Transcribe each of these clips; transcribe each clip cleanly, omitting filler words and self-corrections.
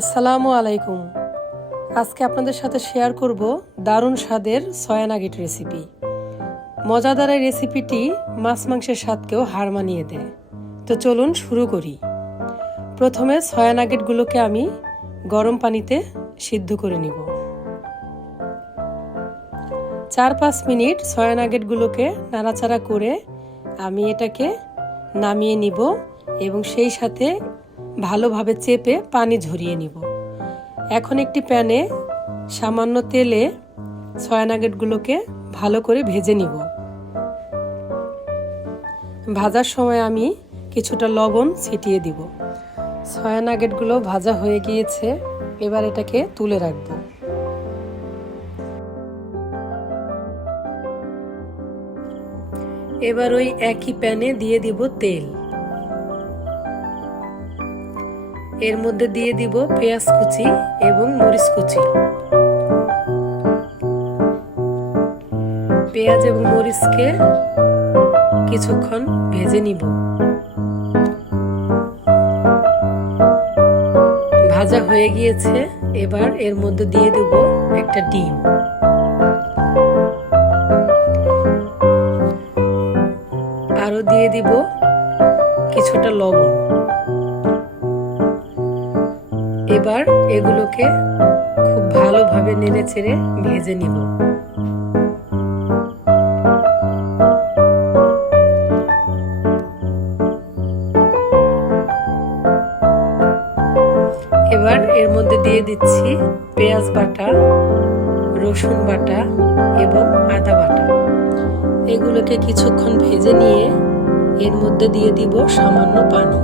আসসালামু আলাইকুম। আজকে আপনাদের সাথে শেয়ার করব দারুণ স্বাদের সয়া নাগেট রেসিপি। মজাদার এই রেসিপিটি মাছ মাংসের স্বাদকেও হার মানিয়ে দেয়। তো চলুন শুরু করি। প্রথমে সয়া নাগেটগুলোকে আমি গরম পানিতে সিদ্ধ করে নিব। 4-5 মিনিট সয়া নাগেটগুলোকে নাড়াচাড়া করে আমি এটাকে নামিয়ে নিব এবং সেই সাথে ভালোভাবে চেপে পানি ঝরিয়ে নিব। এখন একটি প্যানে সামান্য তেলে সয়া নাগেটগুলোকে ভালো করে ভেজে নিব। ভাজার সময় আমি কিছুটা লবণ ছিটিয়ে দিব। সয়া নাগেটগুলো ভাজা হয়ে গিয়েছে, এবার এটাকে তুলে রাখব। এবার ওই একই প্যানে দিয়ে দিব তেল। এর মধ্যে দিয়ে দিব পেঁয়াজ কুচি এবং মরিচ কুচি। পেঁয়াজ এবং মরিচকে কিছুক্ষণ ভেজে নিব। ভাজা হয়ে গিয়েছে, এবার এর মধ্যে দিয়ে দেব একটা ডিম। আরো দিয়ে দিব কিছুটা লবণ। এবার এগুলোকে খুব ভালোভাবে নেড়েচেড়ে ভেজে নিব। এবার এর মধ্যে দিয়ে দিচ্ছি পেঁয়াজ বাটা, রসুন বাটা এবং আদা বাটা। এগুলোকে কিছুক্ষণ ভেজে নিয়ে এর মধ্যে দিয়ে দিব সামান্য পানি।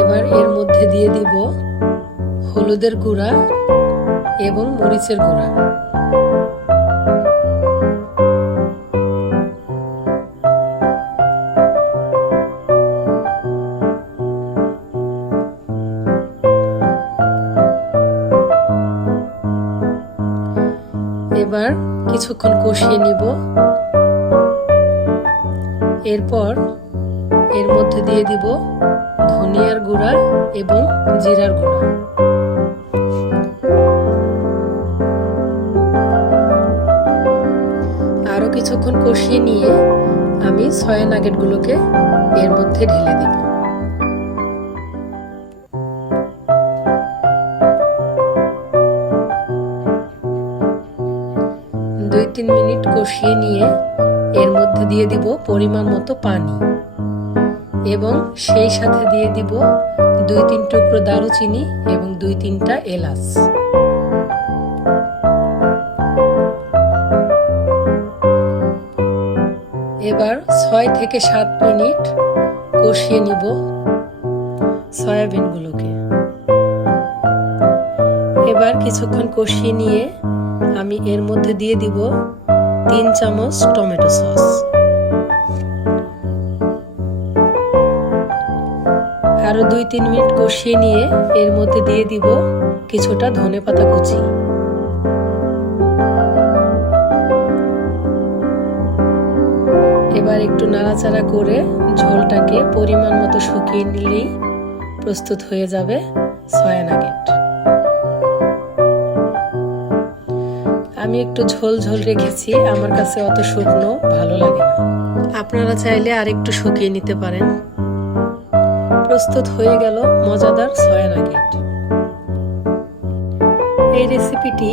এবার এর মধ্যে দিয়ে দিব হলুদের গুঁড়া এবং মরিচের গুঁড়া। এবার কিছুক্ষণ কষিয়ে নিব। এরপর এর মধ্যে দিয়ে দিব ধনিয়ার গুঁড়া এবং জিরার গুঁড়া। আরো কিছুক্ষণ কষিয়ে নিয়ে আমি সয়া নাগেটগুলোকে এর মধ্যে ঢেলে দিব। দুই 3 মিনিট কষিয়ে নিয়ে এর মধ্যে দিয়ে দিব পরিমাণ মতো পানি এবং সেই সাথে দিয়ে দিব 2-3 টুকরো দারুচিনি এবং 2-3টা এলাচ। এবার 6 থেকে 7 মিনিট কষিয়ে নিব সয়াবিনগুলোকে। এবার কিছুক্ষণ কষিয়ে নিয়ে আমি এর মধ্যে দিয়ে দিব 3 চামচ টমেটো সস। আরো 2-3 মিনিট কষিয়ে নিয়ে এর মধ্যে দিয়ে দিব কিছুটা ধনেপাতা কুচি। এবার একটু নাড়াচাড়া করে ঝোলটাকে পরিমাণ মতো শুকিয়ে নিলেই প্রস্তুত হয়ে যাবে সয়া নাগেট। আমি একটু ঝোল ঝোল রেখেছি, আমার কাছে অত শুকনো ভালো লাগে না। আপনারা চাইলে আর একটু শুকিয়ে নিতে পারেন। প্রস্তুত হয়ে গেল মজাদার সয়া নাগেট। এই রেসিপিটি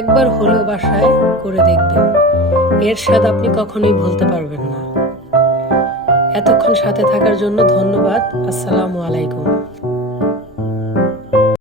একবার হলেও বাসায় করে দেখবেন, এর স্বাদ আপনি কখনোই ভুলতে পারবেন না। এতক্ষণ সাথে থাকার জন্য ধন্যবাদ। আসসালামু আলাইকুম।